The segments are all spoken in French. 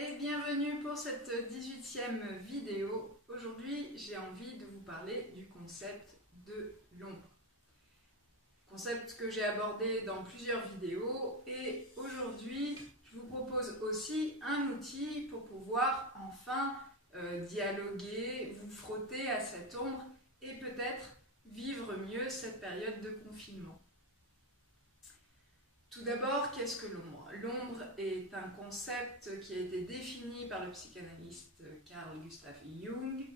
Et bienvenue pour cette 18e vidéo. Aujourd'hui, j'ai envie de vous parler du concept de l'ombre. Concept que j'ai abordé dans plusieurs vidéos et aujourd'hui, je vous propose aussi un outil pour pouvoir enfin dialoguer, vous frotter à cette ombre et peut-être vivre mieux cette période de confinement. Tout d'abord, qu'est-ce que l'ombre? L'ombre est un concept qui a été défini par le psychanalyste Carl Gustav Jung.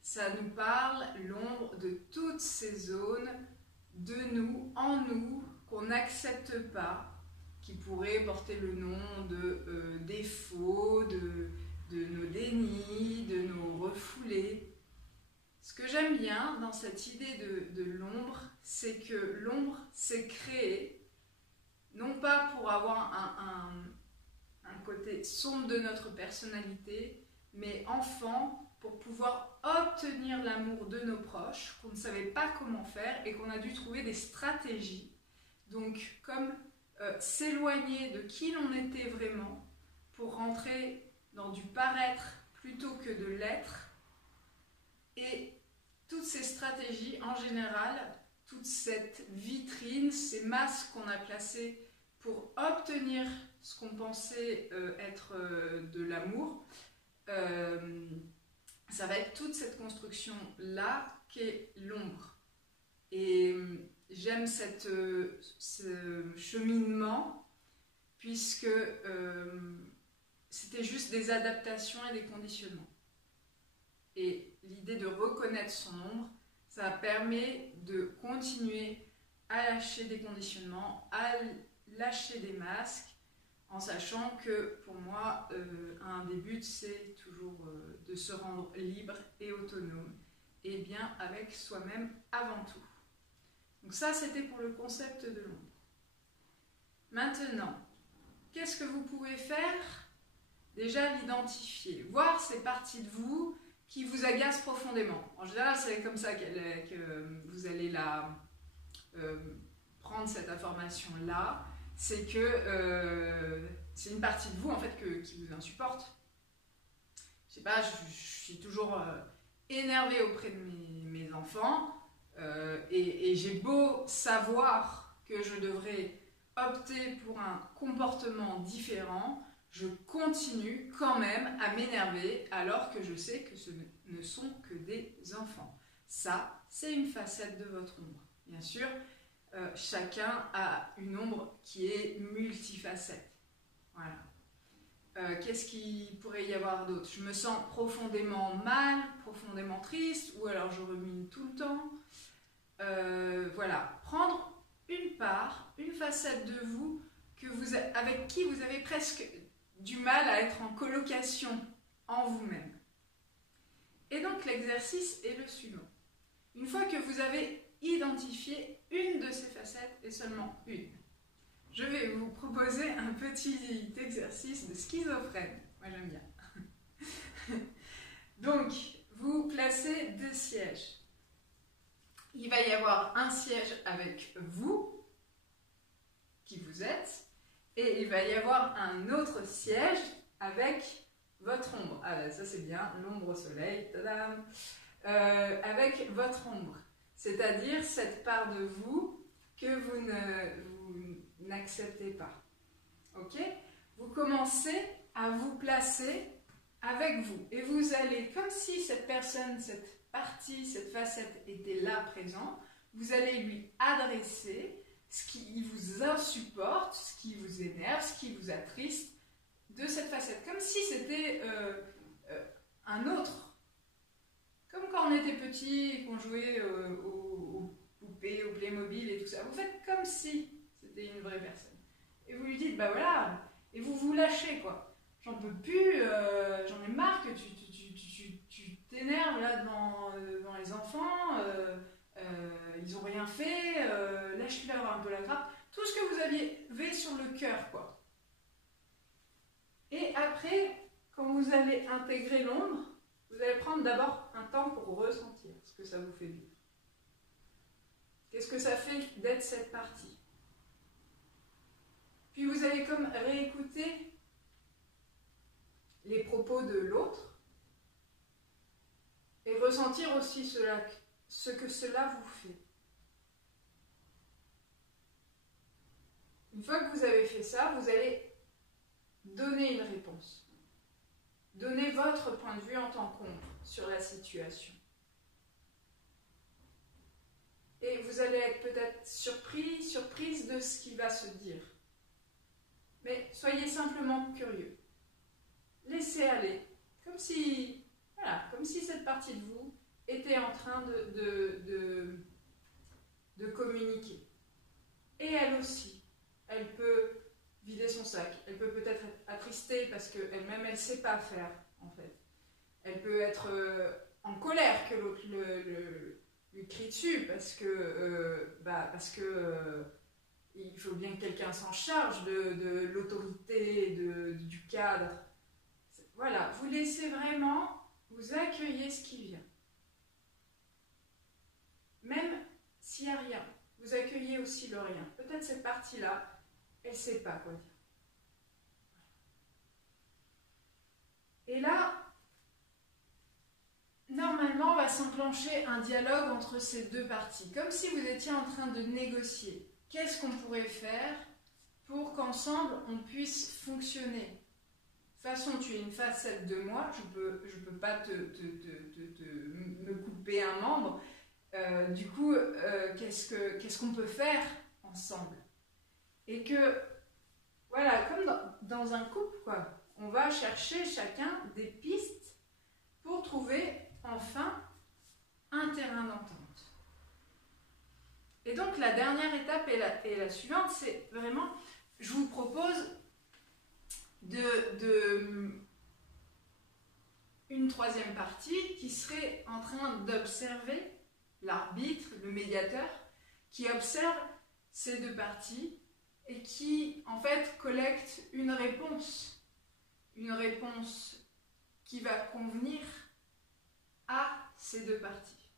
Ça nous parle, l'ombre, de toutes ces zones de nous, en nous, qu'on n'accepte pas, qui pourraient porter le nom de défauts, de nos dénis, de nos refoulés. Ce que j'aime bien dans cette idée de l'ombre, c'est que l'ombre s'est créée non pas pour avoir un côté sombre de notre personnalité, mais enfant, pour pouvoir obtenir l'amour de nos proches, qu'on ne savait pas comment faire et qu'on a dû trouver des stratégies. Donc, comme s'éloigner de qui l'on était vraiment pour rentrer dans du paraître plutôt que de l'être. Et toutes ces stratégies, en général, toute cette vitrine, ces masques qu'on a placés pour obtenir ce qu'on pensait être de l'amour, ça va être toute cette construction-là qu'est l'ombre. Et j'aime ce cheminement, puisque c'était juste des adaptations et des conditionnements. Et l'idée de reconnaître son ombre, ça permet de continuer à lâcher des conditionnements, à lâcher des masques, en sachant que pour moi, un des buts, c'est toujours de se rendre libre et autonome, et bien avec soi-même avant tout. Donc ça, c'était pour le concept de l'ombre. Maintenant, qu'est-ce que vous pouvez faire? Déjà, l'identifier, voir ces parties de vous qui vous agacent profondément. En général, c'est comme ça que vous allez prendre cette information-là. C'est que c'est une partie de vous en fait qui vous insupporte. Je sais pas, je suis toujours énervée auprès de mes enfants et j'ai beau savoir que je devrais opter pour un comportement différent, je continue quand même à m'énerver alors que je sais que ce ne sont que des enfants. Ça, c'est une facette de votre ombre. Bien sûr, chacun a une ombre qui est multifacette. Voilà. Qu'est-ce qu'il pourrait y avoir d'autre? Je me sens profondément mal, profondément triste, ou alors je rumine tout le temps. Voilà. Prendre une part, une facette de vous avec qui vous avez presque du mal à être en colocation en vous-même. Et donc l'exercice est le suivant. Une fois que vous avez identifié une de ces facettes, et seulement une, je vais vous proposer un petit exercice de schizophrène. Moi j'aime bien. Donc, vous placez deux sièges. Il va y avoir un siège avec vous, qui vous êtes, et il va y avoir un autre siège avec votre ombre. Ah ben ça c'est bien, l'ombre au soleil, tadam, avec votre ombre. C'est-à-dire cette part de vous que vous n'acceptez pas. Ok? Vous commencez à vous placer avec vous. Et vous allez, comme si cette personne, cette partie, cette facette était là présent, vous allez lui adresser ce qui vous insupporte, ce qui vous énerve, ce qui vous attriste de cette facette. Comme si c'était un autre. Comme quand on était petit et qu'on jouait aux poupées, au Playmobil et tout ça. Vous faites comme si c'était une vraie personne. Et vous lui dites, bah voilà, et vous vous lâchez quoi. J'en peux plus, j'en ai marre que tu t'énerves là devant les enfants, ils ont rien fait, lâche-leur un peu la grappe. Tout ce que vous aviez sur le cœur quoi. Et après, quand vous allez intégrer l'ombre, vous allez prendre d'abord un temps pour ressentir ce que ça vous fait vivre. Qu'est-ce que ça fait d'être cette partie? Puis vous allez comme réécouter les propos de l'autre et ressentir aussi ce que cela vous fait. Une fois que vous avez fait ça, vous allez donner une réponse. Donnez votre point de vue en tant qu'ombre sur la situation. Et vous allez être peut-être surprise de ce qui va se dire. Mais soyez simplement curieux. Laissez aller, comme si cette partie de vous était en train de communiquer. Et elle aussi, elle peut vider son sac, elle peut peut-être être attristée parce qu'elle-même, elle ne sait pas faire, en fait. Elle peut être en colère que l'autre lui crie dessus parce que il faut bien que quelqu'un s'en charge de l'autorité, du cadre. Voilà, vous laissez vraiment, vous accueillez ce qui vient. Même s'il n'y a rien, vous accueillez aussi le rien. Peut-être cette partie-là, elle ne sait pas quoi dire. Et là, normalement, va s'enclencher un dialogue entre ces deux parties, comme si vous étiez en train de négocier. Qu'est-ce qu'on pourrait faire pour qu'ensemble, on puisse fonctionner? De toute façon, tu es une facette de moi, je peux pas me couper un membre. Du coup, qu'est-ce qu'on peut faire ensemble? Et que, voilà, comme dans un couple, quoi, on va chercher chacun des pistes pour trouver enfin un terrain d'entente. Et donc la dernière étape et la suivante, c'est vraiment, je vous propose une troisième partie qui serait en train d'observer l'arbitre, le médiateur, qui observe ces deux parties et qui en fait collecte une réponse qui va convenir à ces deux parties.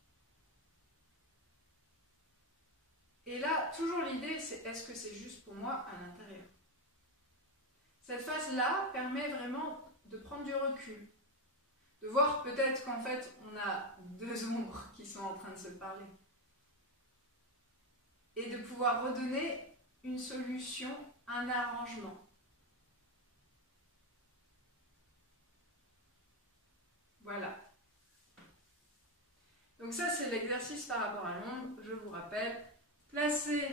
Et là, toujours l'idée, c'est est-ce que c'est juste pour moi à l'intérieur? Cette phase-là permet vraiment de prendre du recul, de voir peut-être qu'en fait, on a deux ombres qui sont en train de se parler. Et de pouvoir redonner une solution, un arrangement. Voilà. Donc ça, c'est l'exercice par rapport à l'ombre. Je vous rappelle, placez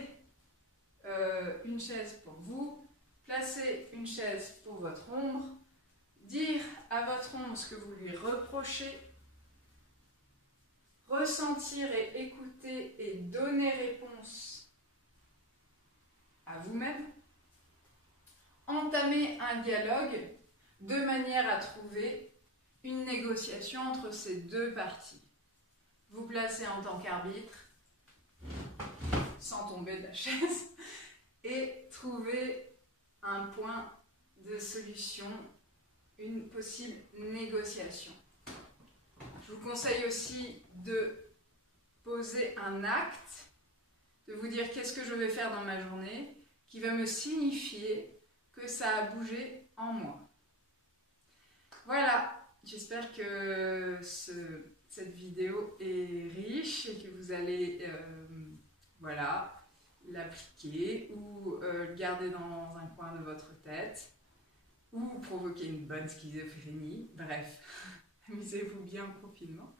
une chaise pour vous, placez une chaise pour votre ombre, dire à votre ombre ce que vous lui reprochez, ressentir et écouter et donner réponse à vous-même, entamer un dialogue de manière à trouver une négociation entre ces deux parties. Vous placez en tant qu'arbitre, sans tomber de la chaise, et trouver un point de solution, une possible négociation. Je vous conseille aussi de poser un acte, de vous dire qu'est-ce que je vais faire dans ma journée, qui va me signifier que ça a bougé en moi. Voilà, j'espère que cette vidéo est riche et que vous allez l'appliquer ou le garder dans un coin de votre tête ou provoquer une bonne schizophrénie. Bref, amusez-vous bien profilement.